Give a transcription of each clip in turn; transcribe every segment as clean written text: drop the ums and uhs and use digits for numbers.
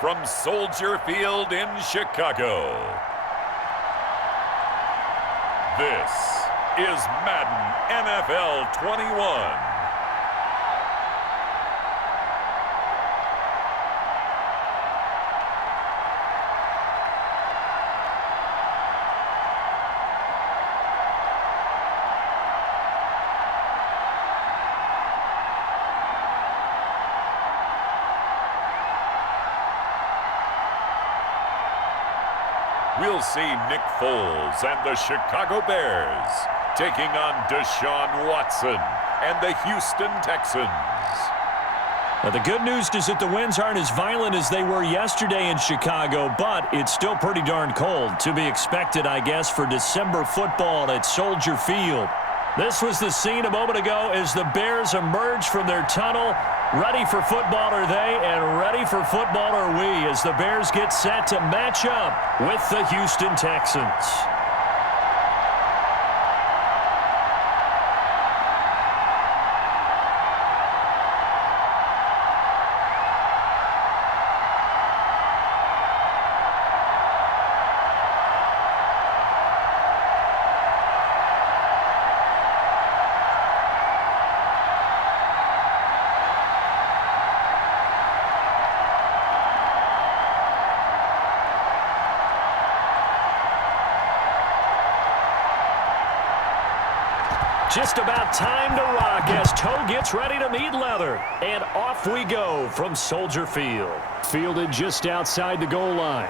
from Soldier Field in Chicago. This is Madden NFL 21. We'll see Nick Foles and the Chicago Bears taking on Deshaun Watson and the Houston Texans. Now, the good news is that the winds aren't as violent as they were yesterday in Chicago, but it's still pretty darn cold. To be expected, I guess, for December football at Soldier Field. This was the scene a moment ago as the Bears emerged from their tunnel. Ready for football are they, and ready for football are we as the Bears get set to match up with the Houston Texans. Just about time to rock as Toe gets ready to meet leather. And off we go from Soldier Field. Fielded just outside the goal line.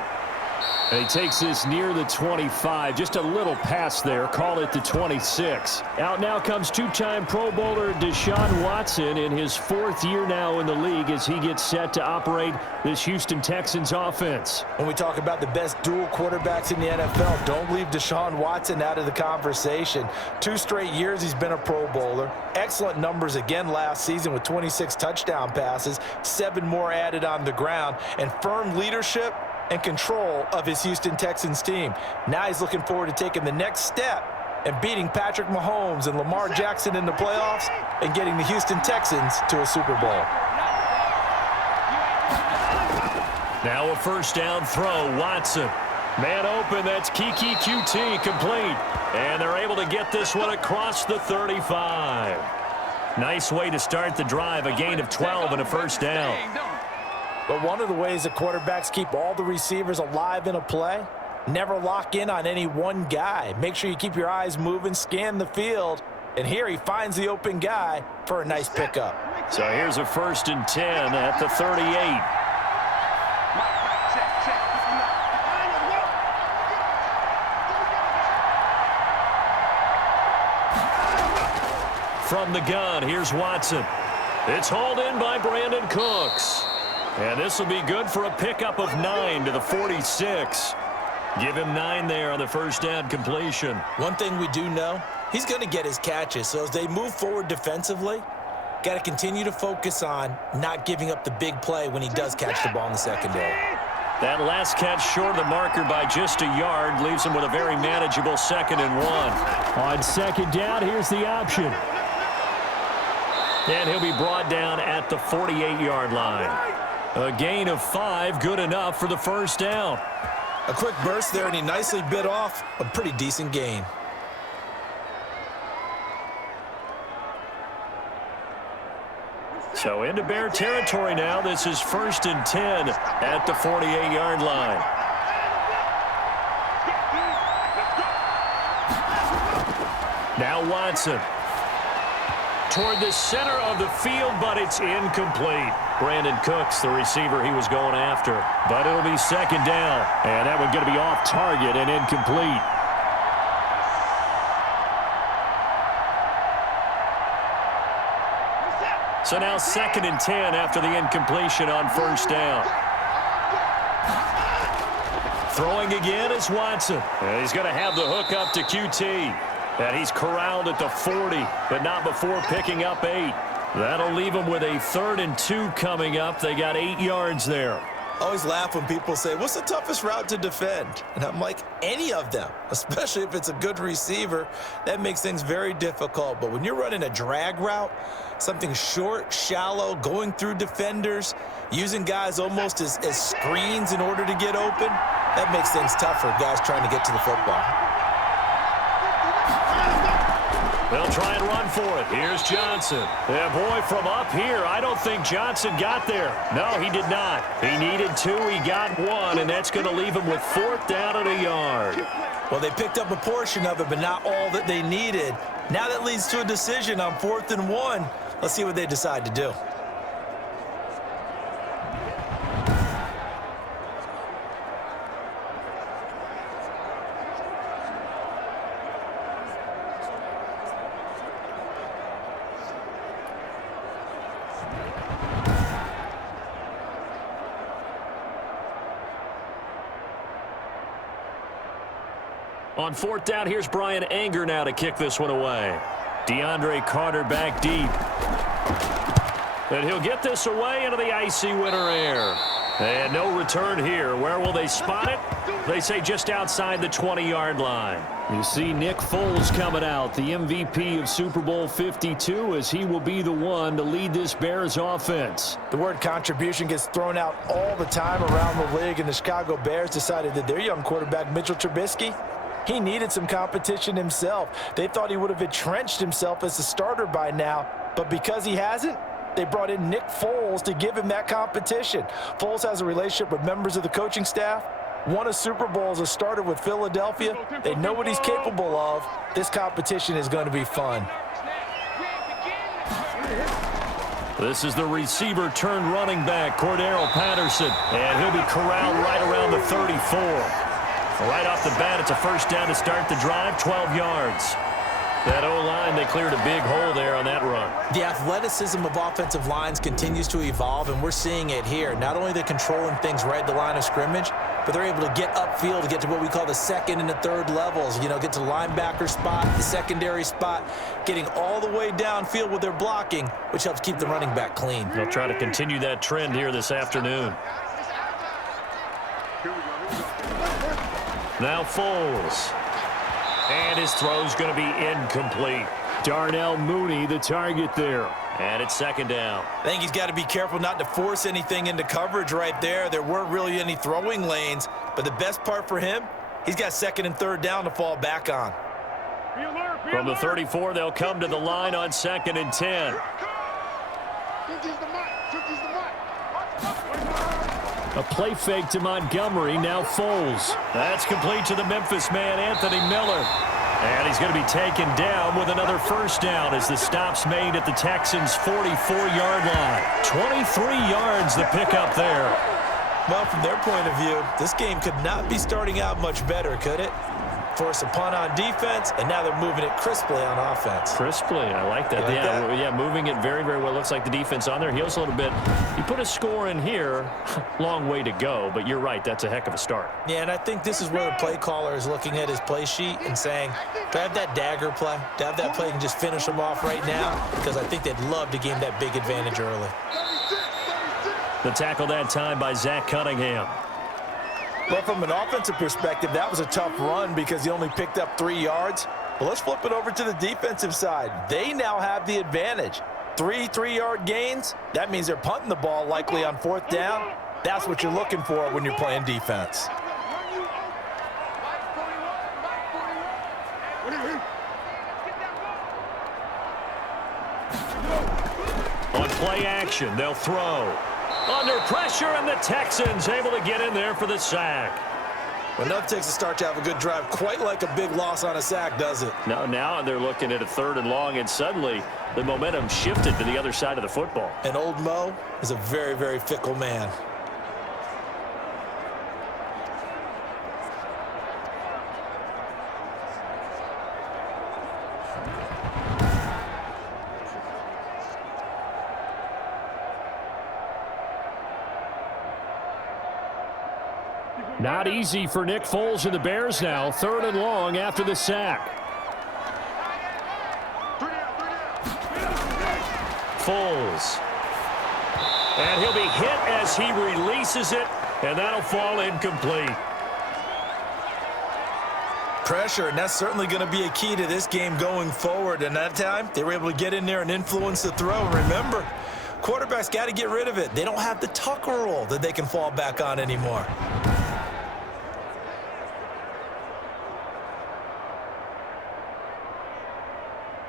And he takes this near the 25. Just a little pass there. Call it the 26. Out now comes two-time Pro Bowler Deshaun Watson in his fourth year now in the league as he gets set to operate this Houston Texans offense. When we talk about the best dual quarterbacks in the NFL, don't leave Deshaun Watson out of the conversation. 2 straight years he's been a Pro Bowler. Excellent numbers again last season with 26 touchdown passes, 7 more added on the ground, and firm leadership and control of his Houston Texans team. Now he's looking forward to taking the next step and beating Patrick Mahomes and Lamar Jackson in the playoffs and getting the Houston Texans to a Super Bowl. Now a first down throw, Watson. Man open, that's Kiki QT complete. And they're able to get this one across the 35. Nice way to start the drive, a gain of 12 and a first down. But one of the ways that quarterbacks keep all the receivers alive in a play, never lock in on any one guy. Make sure you keep your eyes moving, scan the field, and here he finds the open guy for a nice pickup. So here's a 1st and 10 at the 38. From the gun, here's Watson. It's hauled in by Brandon Cooks. And this will be good for a pickup of 9 to the 46. Give him 9 there on the first down completion. One thing we do know, he's going to get his catches. So as they move forward defensively, got to continue to focus on not giving up the big play when he does catch the ball in the secondary. That last catch short of the marker by just a yard leaves him with a very manageable 2nd and 1. On 2nd down, here's the option. And he'll be brought down at the 48-yard line. A gain of 5, good enough for the first down. A quick burst there, and he nicely bit off a pretty decent gain. So into Bear territory now. This is 1st and 10 at the 48-yard line. Now Watson. Toward the center of the field, but it's incomplete. Brandon Cooks, the receiver he was going after. But it'll be 2nd down. And that one's going to be off target and incomplete. So now 2nd and 10 after the incompletion on first down. Throwing again is Watson. And he's going to have the hook up to QT. And he's corralled at the 40, but not before picking up 8. That'll leave them with a 3rd and 2 coming up. They got 8 yards there. I always laugh when people say, what's the toughest route to defend? And I'm like, any of them, especially if it's a good receiver. That makes things very difficult. But when you're running a drag route, something short, shallow, going through defenders, using guys almost as screens in order to get open, that makes things tough for guys trying to get to the football. They'll try and run for it. Here's Johnson. Yeah, boy, from up here, I don't think Johnson got there. No, he did not. He needed 2. He got 1, and that's going to leave him with 4th down and a yard. Well, they picked up a portion of it, but not all that they needed. Now that leads to a decision on 4th and 1. Let's see what they decide to do. On 4th down, here's Brian Anger now to kick this one away. DeAndre Carter back deep. And he'll get this away into the icy winter air. And no return here. Where will they spot it? They say just outside the 20-yard line. You see Nick Foles coming out, the MVP of Super Bowl 52, as he will be the one to lead this Bears offense. The word contribution gets thrown out all the time around the league, and the Chicago Bears decided that their young quarterback, Mitchell Trubisky, he needed some competition himself. They thought he would have entrenched himself as a starter by now, but because he hasn't, they brought in Nick Foles to give him that competition. Foles has a relationship with members of the coaching staff, won a Super Bowl as a starter with Philadelphia. They know what he's capable of. This competition is going to be fun. This is the receiver turned running back, Cordero Patterson, and he'll be corralled right around the 34. Right off the bat, it's a 1st down to start the drive, 12 yards. That O-line, they cleared a big hole there on that run. The athleticism of offensive lines continues to evolve, and we're seeing it here. Not only they're controlling things right at the line of scrimmage, but they're able to get upfield to get to what we call the 2nd and the 3rd levels. You know, get to the linebacker spot, the secondary spot, getting all the way downfield with their blocking, which helps keep the running back clean. They'll try to continue that trend here this afternoon. Now Foles. And his throw's going to be incomplete. Darnell Mooney, the target there. And it's 2nd down. I think he's got to be careful not to force anything into coverage right there. There weren't really any throwing lanes. But the best part for him, he's got 2nd and 3rd down to fall back on. From the 34, they'll come to the line on 2nd and 10. A play fake to Montgomery, now Foles. That's complete to the Memphis man, Anthony Miller. And he's going to be taken down with another 1st down as the stop's made at the Texans' 44-yard line. 23 yards the pickup there. Well, from their point of view, this game could not be starting out much better, could it? Force a punt on defense, and now they're moving it crisply on offense. Crisply, I like that. Yeah, moving it very, very well. Looks like the defense on their heels a little bit. You put a score in here, long way to go, but you're right, that's a heck of a start. Yeah, and I think this is where the play caller is looking at his play sheet and saying, do I have that dagger play? Do I have that play and just finish them off right now? Because I think they'd love to gain that big advantage early. The tackle that time by Zach Cunningham. Well, from an offensive perspective, that was a tough run because he only picked up 3 yards. But let's flip it over to the defensive side. They now have the advantage. 3 3-yard gains. That means they're punting the ball likely on 4th down. That's what you're looking for when you're playing defense. On play action, they'll throw. Under pressure, and the Texans able to get in there for the sack. Well, nothing takes a start to have a good drive quite like a big loss on a sack, does it? Now they're looking at a 3rd and long, and suddenly the momentum shifted to the other side of the football. And old Mo is a very, very fickle man. Not easy for Nick Foles and the Bears now. 3rd and long after the sack. Foles. And he'll be hit as he releases it. And that'll fall incomplete. Pressure, and that's certainly going to be a key to this game going forward. And that time, they were able to get in there and influence the throw. And remember, quarterbacks got to get rid of it. They don't have the Tucker rule that they can fall back on anymore.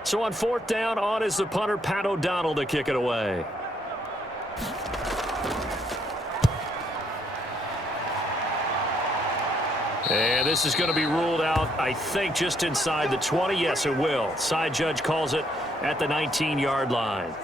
So on fourth down, on is the punter, Pat O'Donnell, to kick it away. And this is going to be ruled out, I think, just inside the 20. Yes, it will. Side judge calls it at the 19-yard line.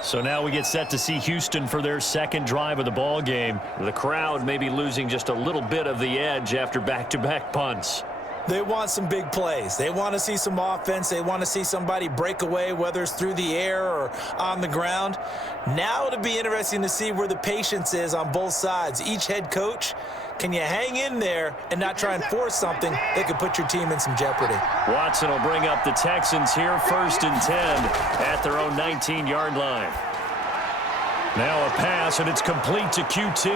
So now we get set to see Houston for their second drive of the ball game. The crowd may be losing just a little bit of the edge after back-to-back punts. They want some big plays. They want to see some offense. They want to see somebody break away, whether it's through the air or on the ground. Now it'll be interesting to see where the patience is on both sides. Each head coach, can you hang in there and not try and force something that could put your team in some jeopardy? Watson will bring up the Texans here, 1st and 10 at their own 19-yard line. Now a pass, and it's complete to QT.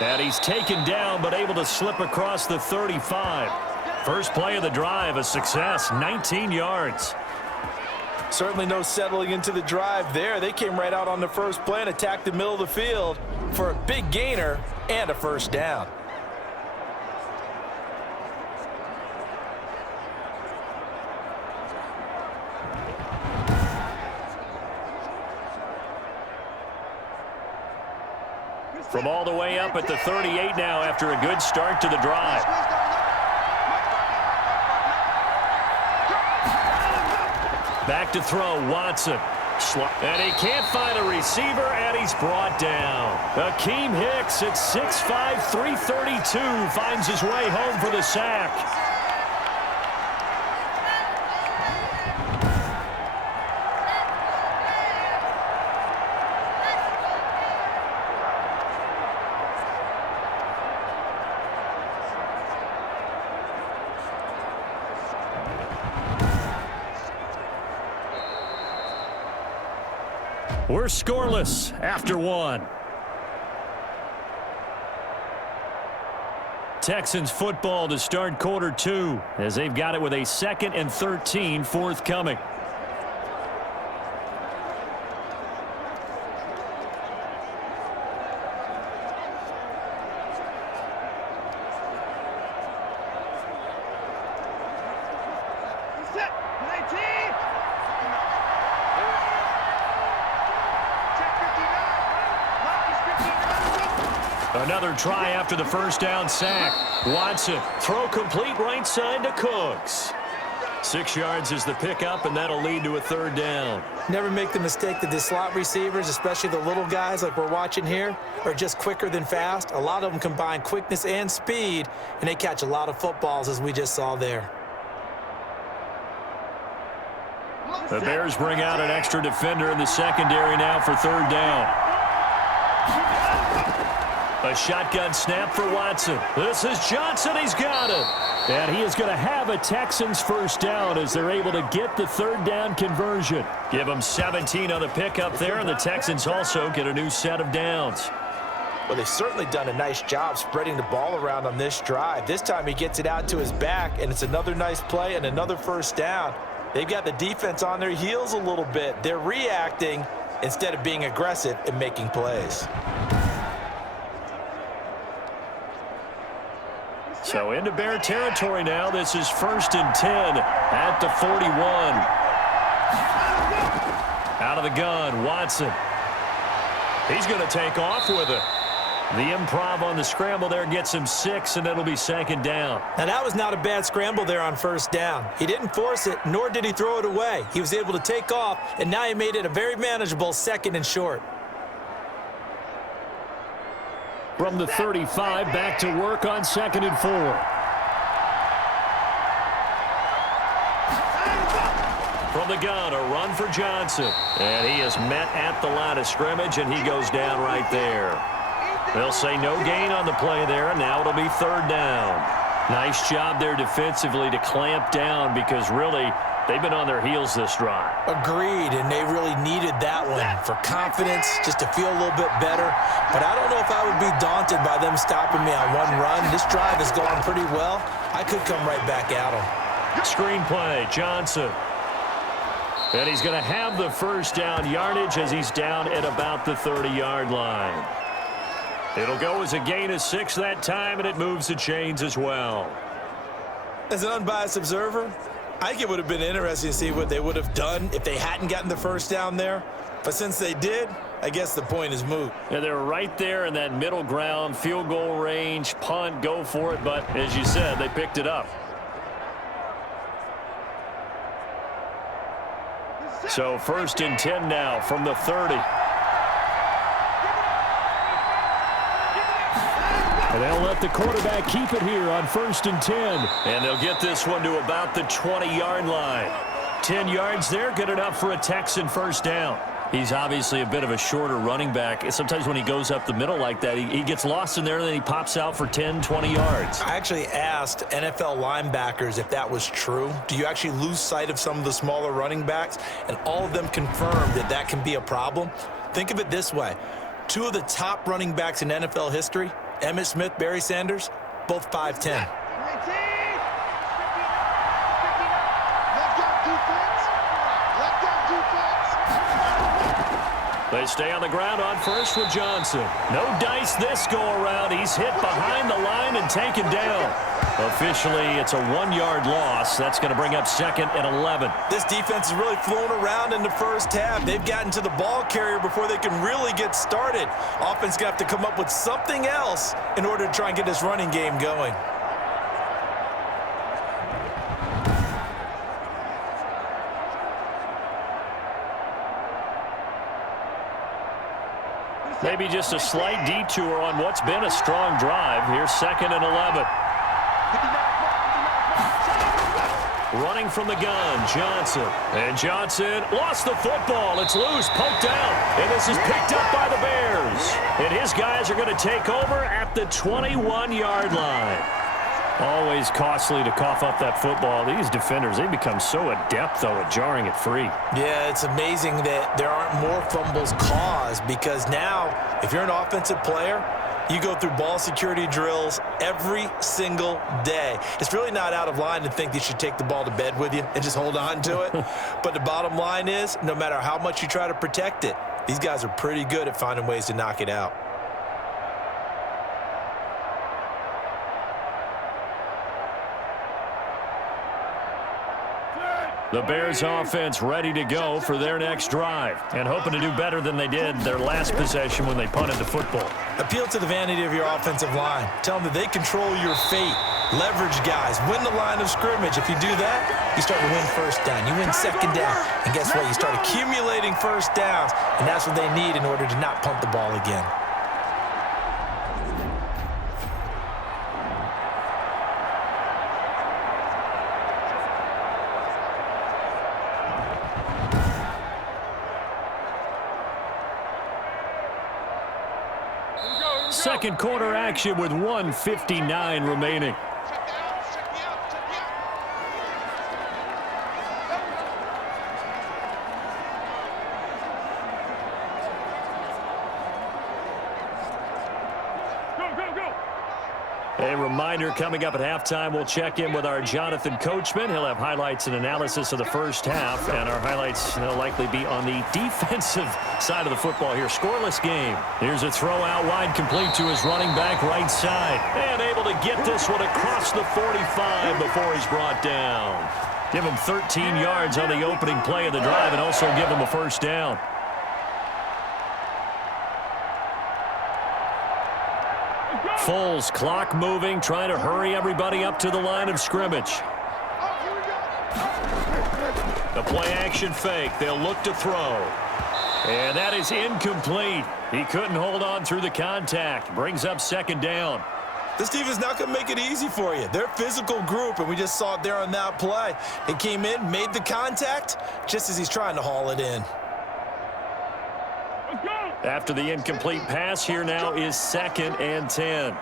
And he's taken down but able to slip across the 35. First play of the drive, a success, 19 yards. Certainly no settling into the drive there. They came right out on the first play and attacked the middle of the field for a big gainer and a first down. From all the way up at the 38 now after a good start to the drive. Back to throw, Watson. And he can't find a receiver, and he's brought down. Akeem Hicks at 6'5", 332 finds his way home for the sack. We're scoreless after one. Texans football to start quarter two as they've got it with a 2nd and 13 forthcoming. Another try after the first down sack. Watson, throw complete right side to Cooks. 6 yards is the pickup, and that'll lead to a 3rd down. Never make the mistake that the slot receivers, especially the little guys like we're watching here, are just quicker than fast. A lot of them combine quickness and speed, and they catch a lot of footballs, as we just saw there. The Bears bring out an extra defender in the secondary now for 3rd down. A shotgun snap for Watson. This is Johnson. He's got it. And he is going to have a Texans first down as they're able to get the 3rd down conversion. Give them 17 on the pickup there, and the Texans also get a new set of downs. Well, they've certainly done a nice job spreading the ball around on this drive. This time he gets it out to his back, and it's another nice play and another first down. They've got the defense on their heels a little bit. They're reacting instead of being aggressive and making plays. So into Bear territory now. This is 1st and 10 at the 41. Out of the gun, Watson. He's going to take off with it. The improv on the scramble there gets him 6, and it'll be 2nd down. Now, that was not a bad scramble there on 1st down. He didn't force it, nor did he throw it away. He was able to take off, and now he made it a very manageable 2nd and short. From the 35, back to work on 2nd and 4. From the gun, a run for Johnson. And he is met at the line of scrimmage, and he goes down right there. They'll say no gain on the play there, and now it'll be 3rd down. Nice job there defensively to clamp down, because really They've been on their heels this drive. Agreed, and they really needed that one for confidence, just to feel a little bit better. But I don't know if I would be daunted by them stopping me on one run. This drive has gone pretty well. I could come right back at them. Screenplay, Johnson. And he's going to have the first down yardage as he's down at about the 30-yard line. It'll go as a gain of 6 that time, and it moves the chains as well. As an unbiased observer, I think it would have been interesting to see what they would have done if they hadn't gotten the first down there. But since they did, I guess the point is moot. Yeah, they're right there in that middle ground, field goal range, punt, go for it. But as you said, they picked it up. So 1st and 10 now from the 30. And they'll let the quarterback keep it here on 1st and 10. And they'll get this one to about the 20-yard line. 10 yards there, good enough for a Texan first down. He's obviously a bit of a shorter running back. Sometimes when he goes up the middle like that, he gets lost in there, and then he pops out for 10, 20 yards. I actually asked NFL linebackers if that was true. Do you actually lose sight of some of the smaller running backs? And all of them confirmed that that can be a problem. Think of it this way. 2 of the top running backs in NFL history, Emmitt Smith, Barry Sanders, both 5'10". They stay on the ground on first with Johnson. No dice this go-around. He's hit behind the line and taken down. Officially, it's a 1-yard loss. That's going to bring up 2nd and 11. This defense has really flown around in the first half. They've gotten to the ball carrier before they can really get started. Offense going to have to come up with something else in order to try and get this running game going. Maybe just a slight detour on what's been a strong drive. Here's 2nd and 11. Running from the gun, Johnson. And Johnson lost the football. It's loose, poked out. And this is picked up by the Bears. And his guys are going to take over at the 21-yard line. Always costly to cough up that football. These defenders, they become so adept, though, at jarring it free. Yeah, it's amazing that there aren't more fumbles caused, because now, if you're an offensive player, you go through ball security drills every single day. It's really not out of line to think you should take the ball to bed with you and just hold on to it. But the bottom line is, no matter how much you try to protect it, these guys are pretty good at finding ways to knock it out. The Bears offense ready to go for their next drive and hoping to do better than they did their last possession when they punted the football. Appeal to the vanity of your offensive line. Tell them that they control your fate. Leverage guys. Win the line of scrimmage. If you do that, you start to win first down. You win second down. And guess what? You start accumulating first downs, and that's what they need in order to not punt the ball again. Second quarter action with 1:59 remaining. A reminder, coming up at halftime, we'll check in with our Jonathan Coachman. He'll have highlights and analysis of the first half, and our highlights will likely be on the defensive side of the football here. Scoreless game. Here's a throw out wide, complete to his running back right side. And able to get this one across the 45 before he's brought down. Give him 13 yards on the opening play of the drive and also give him a first down. Foles, clock moving, trying to hurry everybody up to the line of scrimmage. The play action fake. They'll look to throw. And that is incomplete. He couldn't hold on through the contact. Brings up second down. This team is not going to make it easy for you. They're a physical group, and we just saw it there on that play. He came in, made the contact, just as he's trying to haul it in. After the incomplete pass, here now is 2nd and 10.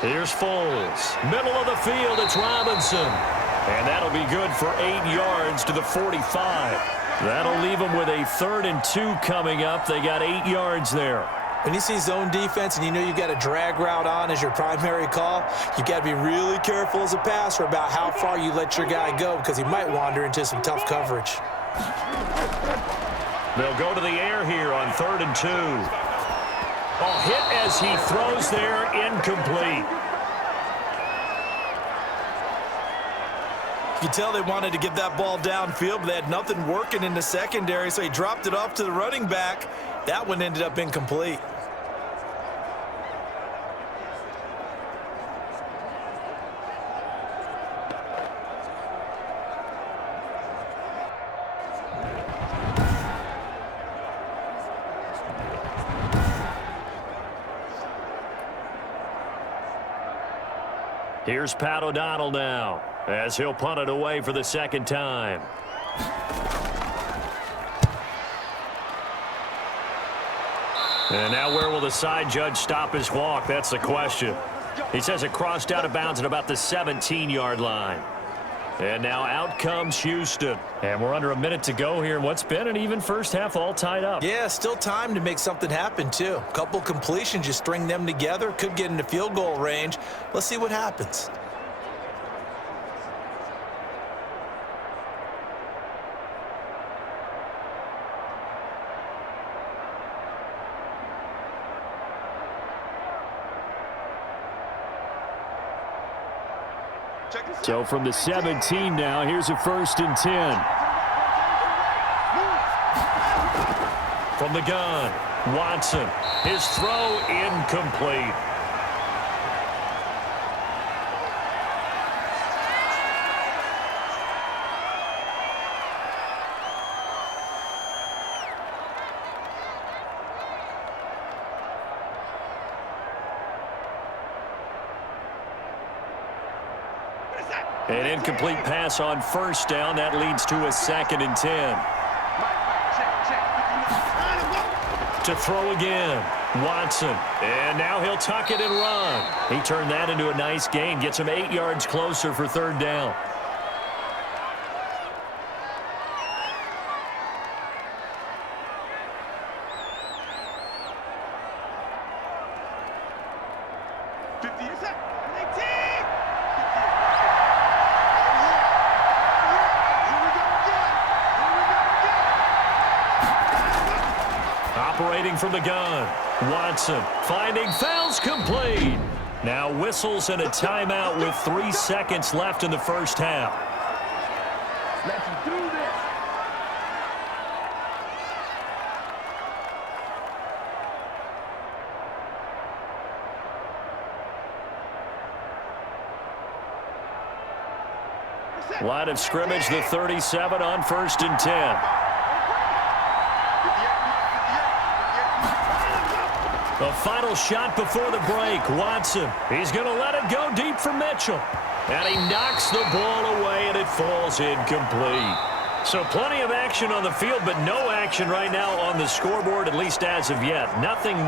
Here's Foles. Middle of the field, it's Robinson. And that'll be good for 8 yards to the 45. That'll leave them with a 3rd and 2 coming up. They got 8 yards there. When you see zone defense and you know you've got a drag route on as your primary call, you've got to be really careful as a passer about how far you let your guy go because he might wander into some tough coverage. They'll go to the air here on 3rd and 2. A hit as he throws there, incomplete. You can tell they wanted to get that ball downfield, but they had nothing working in the secondary, so he dropped it off to the running back. That one ended up incomplete. Here's Pat O'Donnell now, as he'll punt it away for the 2nd time. And now where will the side judge stop his walk? That's the question. He says it crossed out of bounds at about the 17-yard line. And now out comes Houston. And we're under a minute to go here in what's been an even first half, all tied up. Yeah, still time to make something happen, too. A couple completions, you string them together, could get into field goal range. Let's see what happens. So from the 17 now, here's a 1st and 10. From the gun, Watson. His throw incomplete. An incomplete pass on 1st down. That leads to a 2nd and 10. To throw again, Watson. And now he'll tuck it and run. He turned that into a nice gain. Gets him 8 yards closer for 3rd down. Operating from the gun, Watson finding fouls complete. Now whistles and a timeout with 3 seconds left in the first half. Let's do this. Line of scrimmage, the 37 on 1st and 10. The final shot before the break. Watson, he's going to let it go deep for Mitchell. And he knocks the ball away, and it falls incomplete. So plenty of action on the field, but no action right now on the scoreboard, at least as of yet. Nothing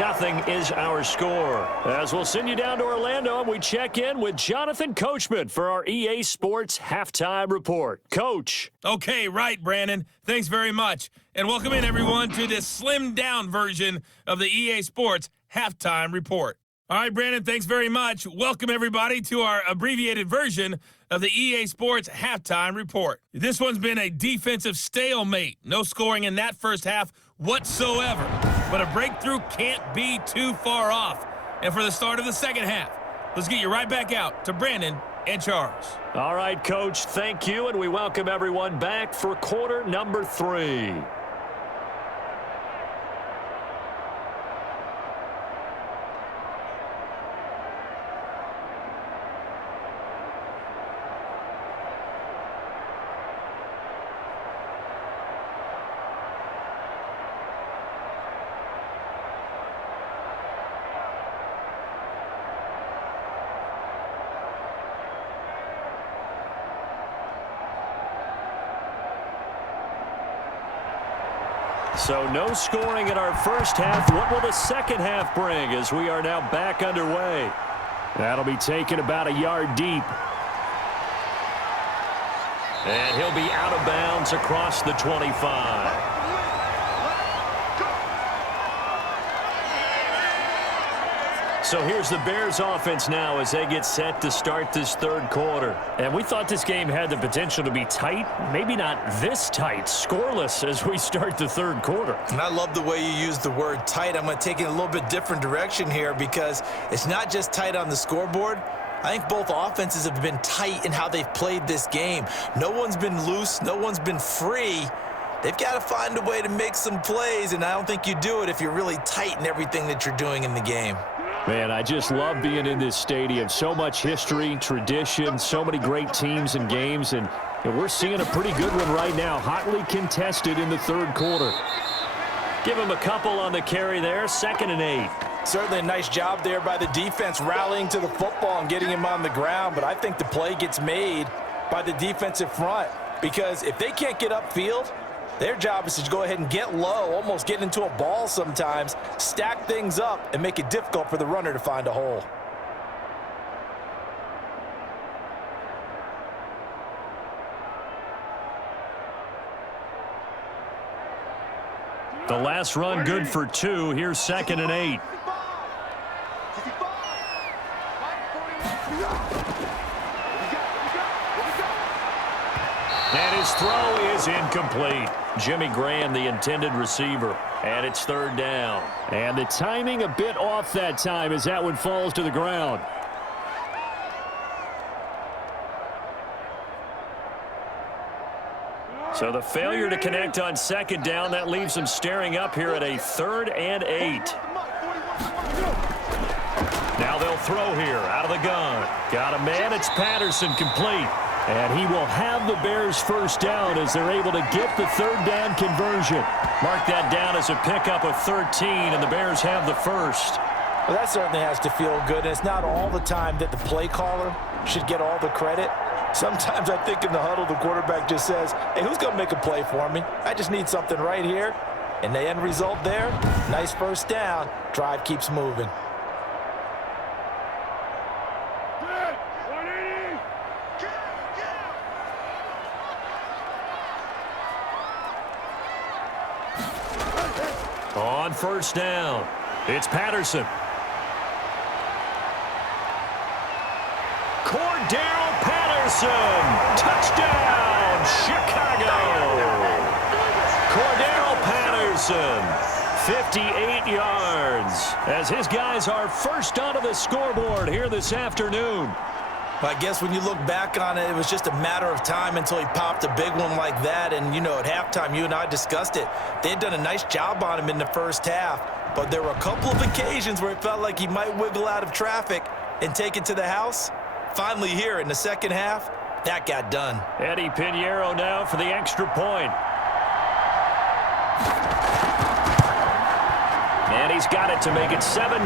is our score. As we'll send you down to Orlando, and we check in with Jonathan Coachman for our EA Sports Halftime Report. Coach. Okay, right, Brandon. Thanks very much. And welcome in, everyone, to this slimmed-down version of the EA Sports Halftime Report. All right, Brandon, thanks very much. Welcome, everybody, to our abbreviated version of the EA Sports Halftime Report. This one's been a defensive stalemate. No scoring in that first half whatsoever. But a breakthrough can't be too far off. And for the start of the second half, let's get you right back out to Brandon and Charles. All right, Coach, thank you, and we welcome everyone back for quarter number 3. So no scoring in our first half. What will the second half bring as we are now back underway? That'll be taken about a yard deep. And he'll be out of bounds across the 25. So here's the Bears offense now as they get set to start this third quarter. And we thought this game had the potential to be tight, maybe not this tight, scoreless as we start the third quarter. And I love the way you use the word tight. I'm going to take it in a little bit different direction here because it's not just tight on the scoreboard. I think both offenses have been tight in how they've played this game. No one's been loose. No one's been free. They've got to find a way to make some plays, and I don't think you do it if you're really tight in everything that you're doing in the game. Man, I just love being in this stadium. So much history, tradition, so many great teams and games, and we're seeing a pretty good one right now, hotly contested in the third quarter. Give him a couple on the carry there, 2nd and 8. Certainly a nice job there by the defense rallying to the football and getting him on the ground, but I think the play gets made by the defensive front because if they can't get upfield, their job is to go ahead and get low, almost get into a ball sometimes, stack things up, and make it difficult for the runner to find a hole. The last run good for 2. Here's 2nd and 8. And his throw is incomplete. Jimmy Graham, the intended receiver. And it's 3rd down. And the timing a bit off that time as that one falls to the ground. So the failure to connect on 2nd down, that leaves them staring up here at a 3rd and 8. Now they'll throw here out of the gun. Got a man, it's Patterson, complete. And he will have the Bears first down as they're able to get the 3rd down conversion. Mark that down as a pickup of 13, and the Bears have the first. Well, that certainly has to feel good. And it's not all the time that the play caller should get all the credit. Sometimes I think in the huddle, the quarterback just says, hey, who's going to make a play for me? I just need something right here. And the end result there, nice first down. Drive keeps moving. On 1st down, it's Patterson. Cordell Patterson, touchdown, Chicago. Cordell Patterson, 58 yards, as his guys are first onto the scoreboard here this afternoon. I guess when you look back on it, it was just a matter of time until he popped a big one like that. And, you know, at halftime, you and I discussed it. They had done a nice job on him in the first half. But there were a couple of occasions where it felt like he might wiggle out of traffic and take it to the house. Finally here in the second half, that got done. Eddie Pinheiro now for the extra point. And he's got it to make it 7-0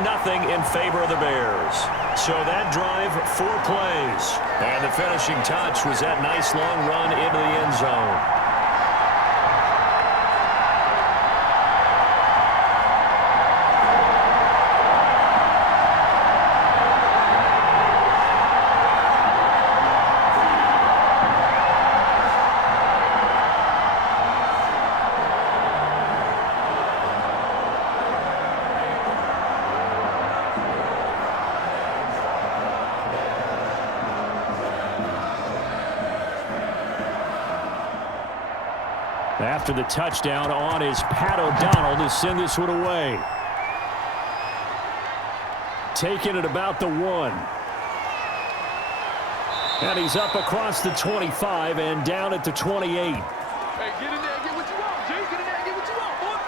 in favor of the Bears. So that drive, 4 plays. And the finishing touch was that nice long run into the end zone. After the touchdown on is Pat O'Donnell to send this one away. Taking it about the 1. And he's up across the 25 and down at the 28. Hey, get in there and get what you want, G. Get in there and get what you want, boy.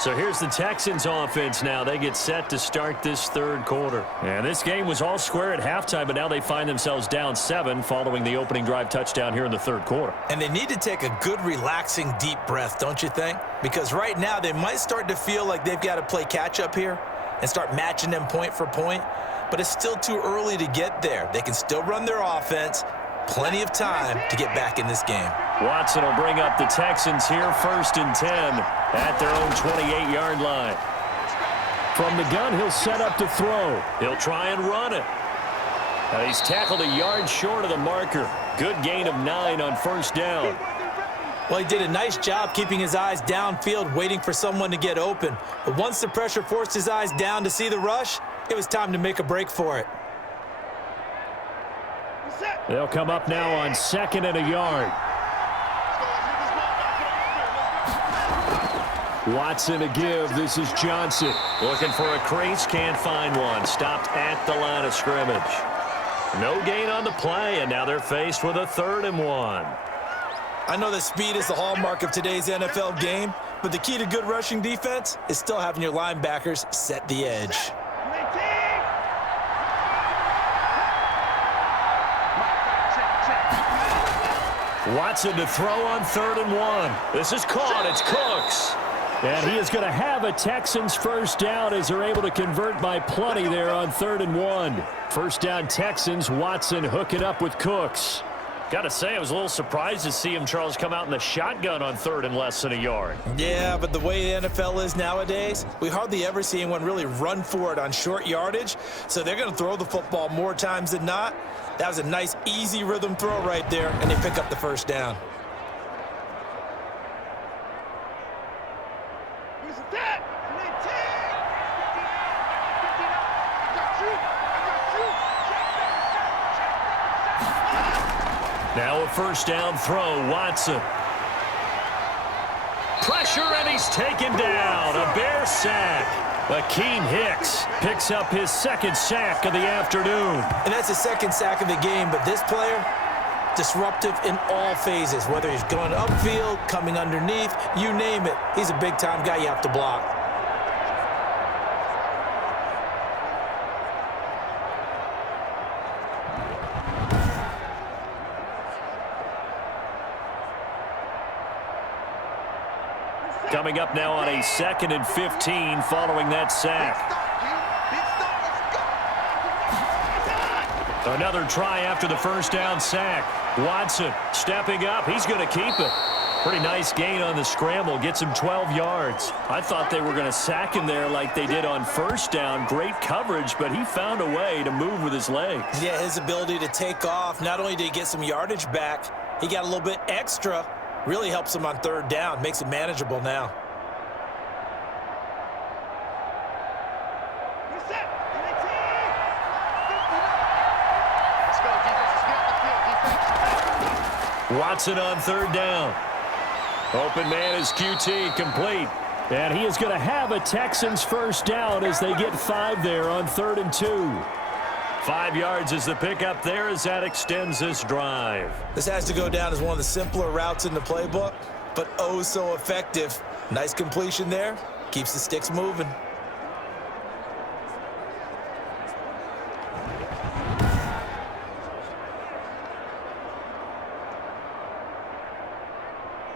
So here's the Texans offense now. They get set to start this third quarter. And this game was all square at halftime, but now they find themselves down 7 following the opening drive touchdown here in the third quarter. And they need to take a good, relaxing, deep breath, don't you think? Because right now they might start to feel like they've got to play catch-up here and start matching them point for point. But it's still too early to get there. They can still run their offense. Plenty of time to get back in this game. Watson will bring up the Texans here 1st and 10 at their own 28-yard line. From the gun, he'll set up to throw. He'll try and run it. And he's tackled a yard short of the marker. Good gain of 9 on first down. Well, he did a nice job keeping his eyes downfield, waiting for someone to get open. But once the pressure forced his eyes down to see the rush, it was time to make a break for it. They'll come up now on 2nd and a yard. Watson to give. This is Johnson. Looking for a crease. Can't find one. Stopped at the line of scrimmage. No gain on the play, and now they're faced with a 3rd and 1. I know that speed is the hallmark of today's NFL game, but the key to good rushing defense is still having your linebackers set the edge. Watson to throw on 3rd and 1. This is caught. It's Cooks. And he is going to have a Texans first down as they're able to convert by plenty there on 3rd and 1. First down Texans. Watson hooking up with Cooks. Got to say, I was a little surprised to see him, Charles, come out in the shotgun on 3rd and less than a yard. Yeah, but the way the NFL is nowadays, we hardly ever see anyone really run for it on short yardage. So they're going to throw the football more times than not. That was a nice, easy rhythm throw right there, and they pick up the first down. Now a first down throw, Watson. Pressure, and he's taken down. A Bear sack. Akeem Hicks picks up his 2nd sack of the afternoon. And that's his 2nd sack of the game, but this player, disruptive in all phases, whether he's going upfield, coming underneath, you name it. He's a big-time guy you have to block. Coming up now on a 2nd and 15 following that sack. Another try after the first down sack. Watson stepping up. He's going to keep it. Pretty nice gain on the scramble. Gets him 12 yards. I thought they were going to sack him there like they did on first down. Great coverage, but he found a way to move with his legs. Yeah, his ability to take off. Not only did he get some yardage back, he got a little bit extra. Really helps him on 3rd down. Makes it manageable now. Watson on 3rd down. Open man is QT, complete. And he is going to have a Texans first down as they get 5 there on 3rd and 2. 5 yards is the pickup there as that extends this drive. This has to go down as one of the simpler routes in the playbook, but oh so effective. Nice completion there. Keeps the sticks moving.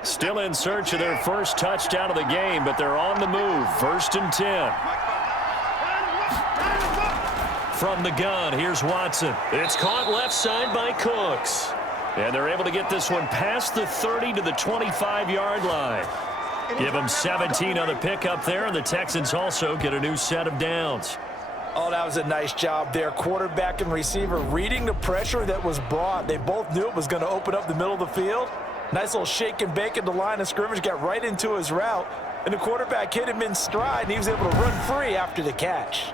Still in search of their first touchdown of the game, but they're on the move. 1st and 10. From the gun, here's Watson. It's caught left side by Cooks. And they're able to get this one past the 30 to the 25-yard line. Give them 17 on the pickup there, and the Texans also get a new set of downs. Oh, that was a nice job there. Quarterback and receiver reading the pressure that was brought. They both knew it was going to open up the middle of the field. Nice little shake and bake at the line of scrimmage, got right into his route, and the quarterback hit him in stride, and he was able to run free after the catch.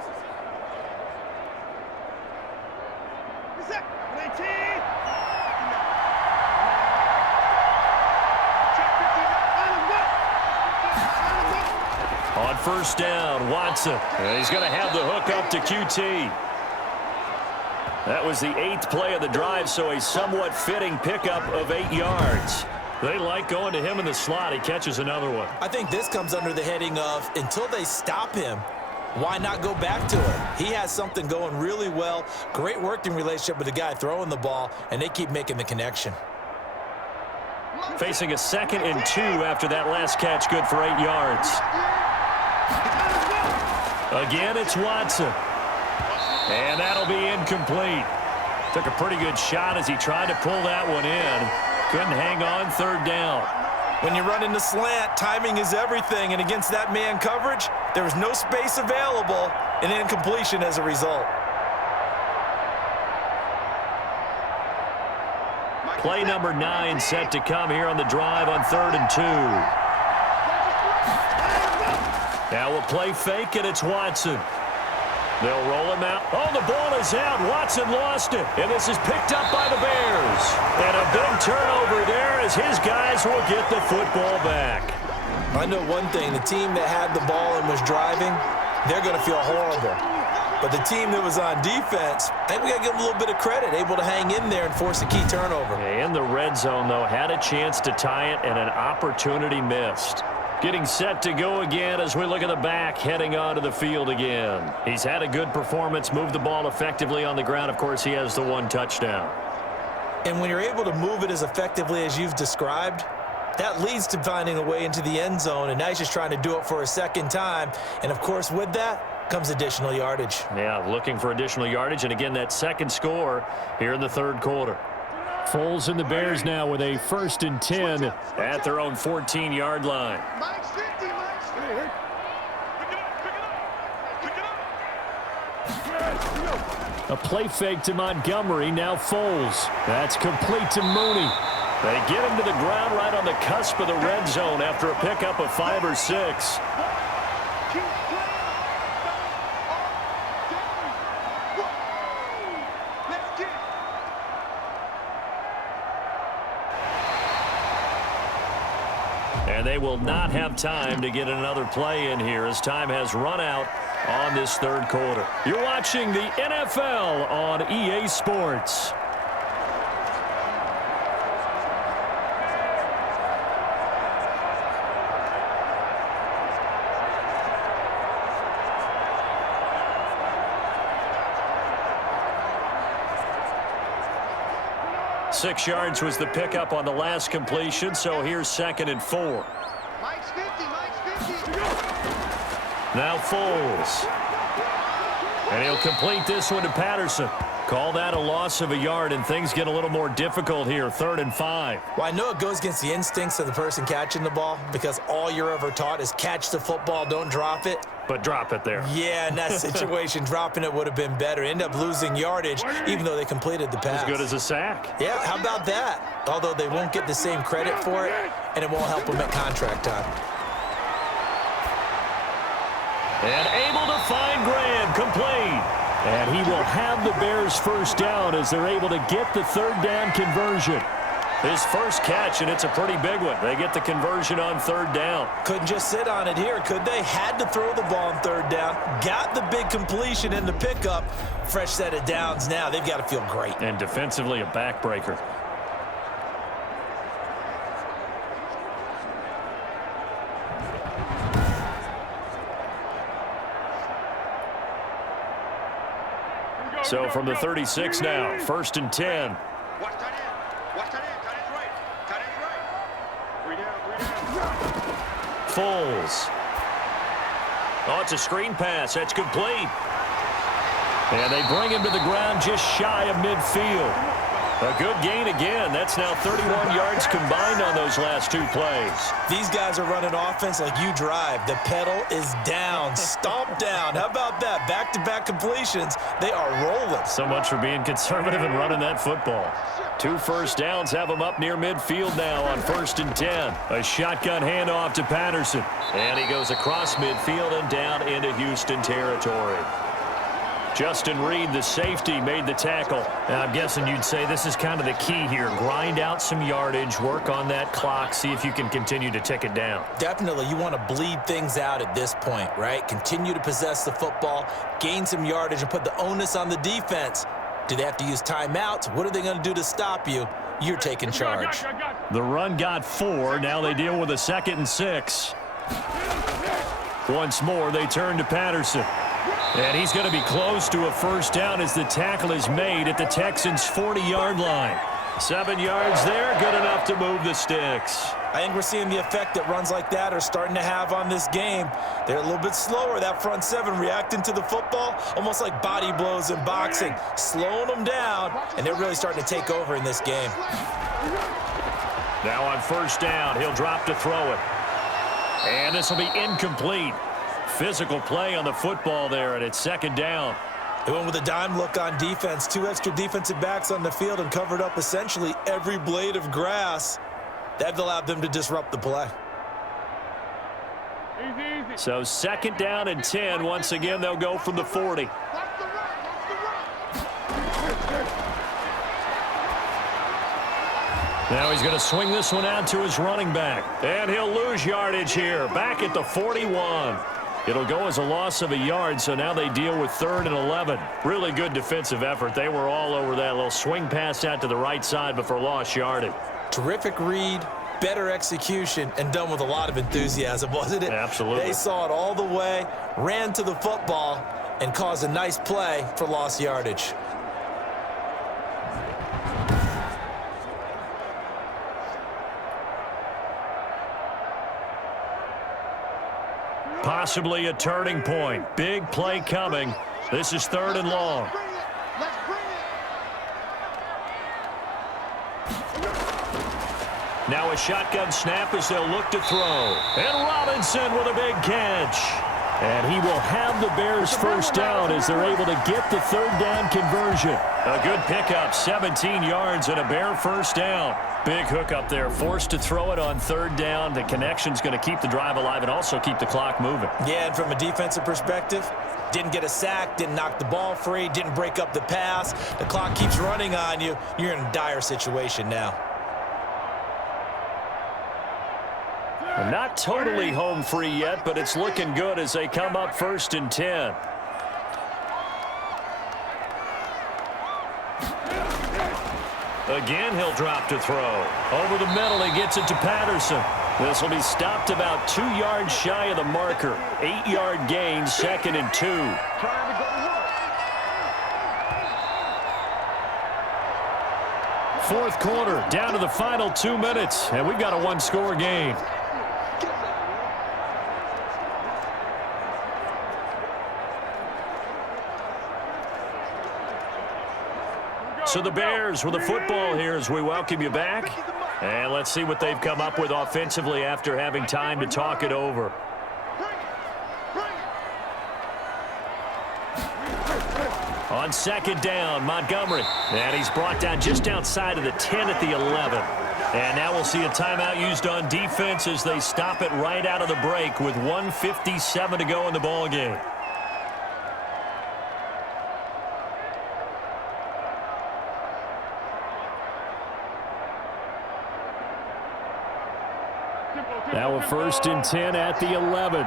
On first down, Watson. And he's going to have the hook up to QT. That was the 8th play of the drive, so a somewhat fitting pickup of 8 yards. They like going to him in the slot. He catches another one. I think this comes under the heading of, until they stop him, why not go back to it? He has something going really well. Great working relationship with the guy throwing the ball, and they keep making the connection. Facing a 2nd and 2 after that last catch, good for 8 yards. Again, it's Watson. And that'll be incomplete. Took a pretty good shot as he tried to pull that one in. Couldn't hang on 3rd down. When you run in the slant, timing is everything, and against that man coverage, There was no space available, and incompletion as a result. Play number 9 set to come here on the drive on 3rd and 2. Now a play fake, and it's Watson. They'll roll him out. Oh, the ball is out. Watson lost it. And this is picked up by the Bears. And a big turnover there as his guys will get the football back. I know one thing. The team that had the ball and was driving, they're going to feel horrible. But the team that was on defense, I think we got to give them a little bit of credit, able to hang in there and force a key turnover. In the red zone, though, had a chance to tie it and an opportunity missed. Getting set to go again as we look at the back, heading onto the field again. He's had a good performance, moved the ball effectively on the ground. Of course, he has the 1 touchdown. And when you're able to move it as effectively as you've described, that leads to finding a way into the end zone, and now he's just trying to do it for a second time. And, of course, with that comes additional yardage. Yeah, looking for additional yardage, and again, that second score here in the 3rd quarter. Foles and the Bears now with a 1st and 10 at their own 14-yard line. Mike's 50, Mike's 50. Pick it up. A play fake to Montgomery, now Foles. That's complete to Mooney. They get him to the ground right on the cusp of the red zone after a pickup of 5 or 6. And they will not have time to get another play in here as time has run out on this 3rd quarter. You're watching the NFL on EA Sports. Six yards was the pickup on the last completion, so here's 2nd and 4. Mike's 50, Mike's 50. Now Foles. And he'll complete this one to Patterson. Call that a loss of a yard, and things get a little more difficult here, 3rd and 5. Well, I know it goes against the instincts of the person catching the ball because all you're ever taught is catch the football, don't drop it. But drop it there. Yeah, in that situation, dropping it would have been better. End up losing yardage, even though they completed the pass. As good as a sack. Yeah, how about that? Although they won't get the same credit for it, and it won't help them at contract time. And able to find Graham, complete. And he will have the Bears' 1st down as they're able to get the 3rd down conversion. His first catch, and it's a pretty big one. They get the conversion on 3rd down. Couldn't just sit on it here, could they? Had to throw the ball on 3rd down. Got the big completion in the pickup. Fresh set of downs now. They've got to feel great. And defensively, a backbreaker. So from the 36 now, 1st and 10. Watch tight end. Watch tight end. Tight end's right. Tight end's right. 3 down. 3 down. Foles. Oh, it's a screen pass. That's complete. And they bring him to the ground just shy of midfield. A good gain again. That's now 31 yards combined on those last 2 plays. These guys are running offense like you drive. The pedal is down, stomp down. How about that? Back-to-back completions. They are rolling. So much for being conservative and running that football. 2 1st downs have him up near midfield now on 1st and 10. A shotgun handoff to Patterson. And he goes across midfield and down into Houston territory. Justin Reed, the safety, made the tackle. And I'm guessing you'd say this is kind of the key here. Grind out some yardage, work on that clock, see if you can continue to tick it down. Definitely, you want to bleed things out at this point, right? Continue to possess the football, gain some yardage, and put the onus on the defense. Do they have to use timeouts? What are they going to do to stop you? You're taking charge. The run got 4. Now they deal with a 2nd and 6. Once more, they turn to Patterson. And he's going to be close to a 1st down as the tackle is made at the Texans' 40-yard line. 7 yards there, good enough to move the sticks. I think we're seeing the effect that runs like that are starting to have on this game. They're a little bit slower, that front 7, reacting to the football, almost like body blows in boxing, slowing them down, and they're really starting to take over in this game. Now on 1st down, he'll drop to throw it. And this will be incomplete. Physical play on the football there, and it's second down. They went with a dime look on defense. 2 extra defensive backs on the field and covered up essentially every blade of grass. That allowed them to disrupt the play. So second down and 10. Once again, they'll go from the 40. Now he's going to swing this one out to his running back. And he'll lose yardage here. Back at the 41. It'll go as a loss of a yard, so now they deal with 3rd and 11. Really good defensive effort. They were all over that little swing pass out to the right side before lost yardage. Terrific read, better execution, and done with a lot of enthusiasm, wasn't it? Absolutely. They saw it all the way, ran to the football, and caused a nice play for lost yardage. Possibly a turning point. Big play coming. This is 3rd and long. Now a shotgun snap as they'll look to throw. And Robinson with a big catch. And he will have the Bears first down as they're able to get the 3rd down conversion. A good pickup, 17 yards and a Bear first down. Big hook up there, forced to throw it on 3rd down. The connection's going to keep the drive alive and also keep the clock moving. Yeah, and from a defensive perspective, didn't get a sack, didn't knock the ball free, didn't break up the pass. The clock keeps running on you. You're in a dire situation now. Not totally home free yet, but it's looking good as they come up 1st and 10. Again, he'll drop to throw. Over the middle, he gets it to Patterson. This will be stopped about 2 yards shy of the marker. 8-yard gain, 2nd and 2. Fourth quarter, down to the final 2 minutes, and we've got a 1-score game. So the Bears with the football here as we welcome you back. And let's see what they've come up with offensively after having time to talk it over. On 2nd down, Montgomery. And he's brought down just outside of the 10 at the 11. And now we'll see a timeout used on defense as they stop it right out of the break with 1:57 to go in the ball game. Now a 1st and 10 at the 11.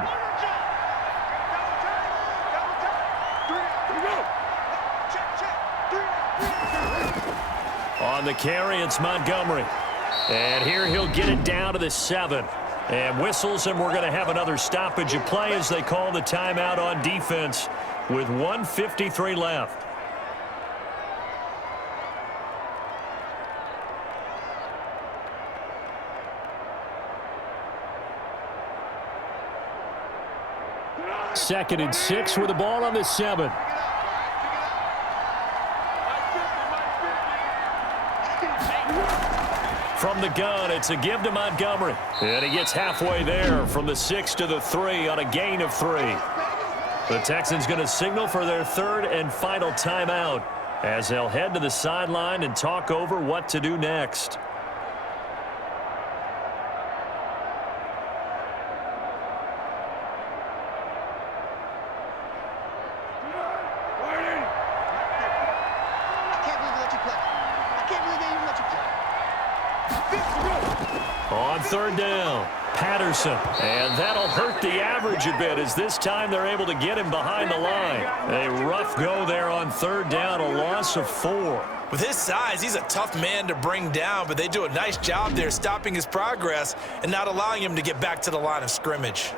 On the carry, it's Montgomery. And here he'll get it down to the 7. And whistles, and we're going to have another stoppage of play as they call the timeout on defense with 1:53 left. Second and 6 with the ball on the 7. From the gun, it's a give to Montgomery. And he gets halfway there from the 6 to the 3 on a gain of 3. The Texans going to signal for their 3rd and final timeout as they'll head to the sideline and talk over what to do next. On 3rd down, Patterson. And that'll hurt the average a bit as this time they're able to get him behind the line. A rough go there on 3rd down, a loss of 4. With his size, he's a tough man to bring down, but they do a nice job there stopping his progress and not allowing him to get back to the line of scrimmage.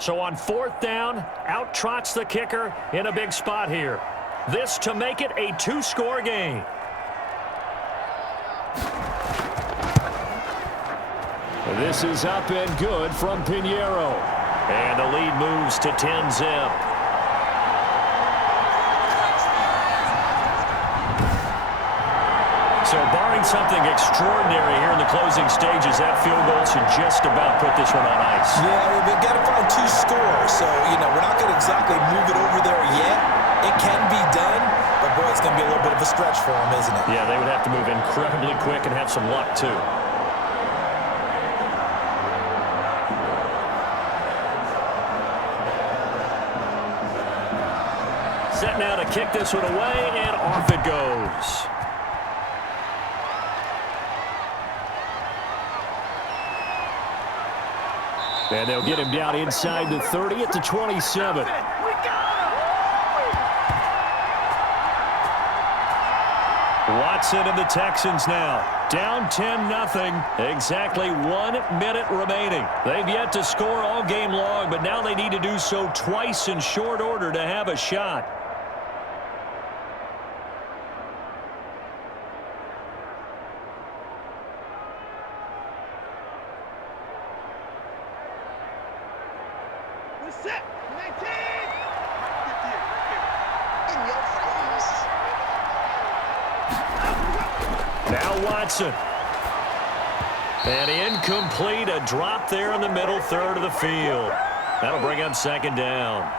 So on 4th down, out trots the kicker in a big spot here. This to make it a 2-score game. This is up and good from Pinheiro. And the lead moves to 10-zip. So barring something extraordinary here in the closing stages, that field goal should just about put this one on ice. Yeah, they've got to find 2 scores. So, we're not going to exactly move it over there yet. It can be done, but, boy, it's going to be a little bit of a stretch for them, isn't it? Yeah, they would have to move incredibly quick and have some luck, too. Set now to kick this one away, and off it goes. And they'll get him down inside the 30 at the 27. Watson and the Texans now down 10-0. Exactly 1 minute remaining. They've yet to score all game long, but now they need to do so twice in short order to have a shot. Now Watson. And incomplete, a drop there in the middle third of the field. That'll bring up second down.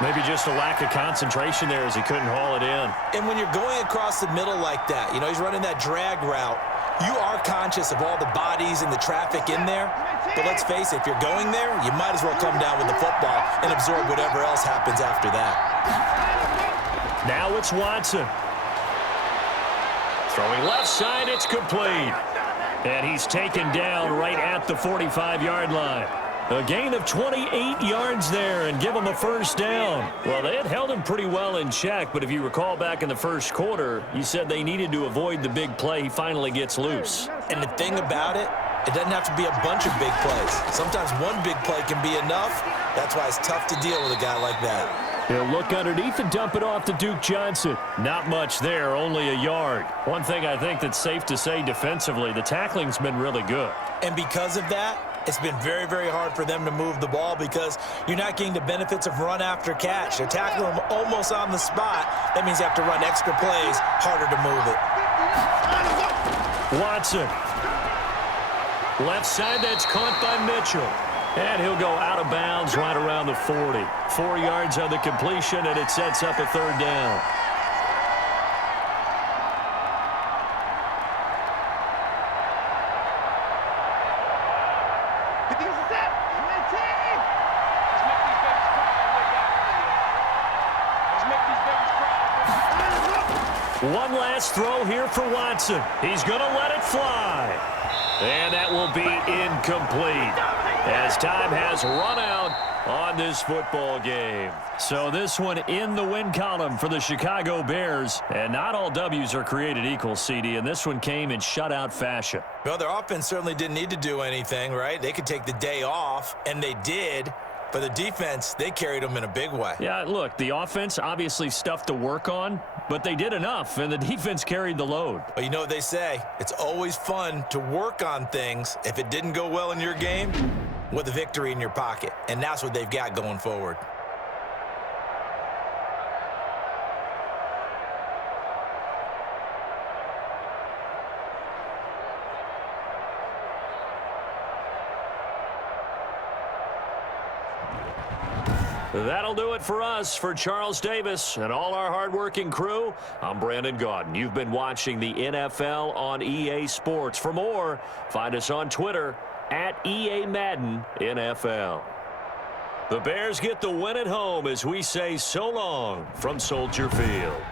Maybe just a lack of concentration there as he couldn't haul it in. And when you're going across the middle like that, he's running that drag route, you are conscious of all the bodies and the traffic in there. But let's face it, if you're going there, you might as well come down with the football and absorb whatever else happens after that. Now it's Watson. Throwing left side, it's complete. And he's taken down right at the 45-yard line. A gain of 28 yards there and give him a first down. Well, they had held him pretty well in check, but if you recall back in the first quarter, you said they needed to avoid the big play. He finally gets loose. And the thing about it, it doesn't have to be a bunch of big plays. Sometimes one big play can be enough. That's why it's tough to deal with a guy like that. He'll look underneath and dump it off to Duke Johnson. Not much there, only a yard. One thing I think that's safe to say defensively, the tackling's been really good. And because of that, it's been very, very hard for them to move the ball because you're not getting the benefits of run after catch. They're tackling them almost on the spot. That means you have to run extra plays, harder to move it. Watson. Left side, that's caught by Mitchell. And he'll go out of bounds right around the 40. 4 yards on the completion, and it sets up a third down. One last throw here for Watson. He's going to let it fly. And that will be incomplete as time has run out on this football game. So this one in the win column for the Chicago Bears. And not all W's are created equal, CD, and this one came in shutout fashion. Well, their offense certainly didn't need to do anything, right? They could take the day off, and they did. For the defense, they carried them in a big way. Yeah, look, the offense obviously stuff to work on, but they did enough, and the defense carried the load. Well, you know what they say. It's always fun to work on things if it didn't go well in your game with a victory in your pocket, and that's what they've got going forward. That'll do it for us. For Charles Davis and all our hardworking crew, I'm Brandon Gaudin. You've been watching the NFL on EA Sports. For more, find us on Twitter at EA Madden NFL. The Bears get the win at home as we say so long from Soldier Field.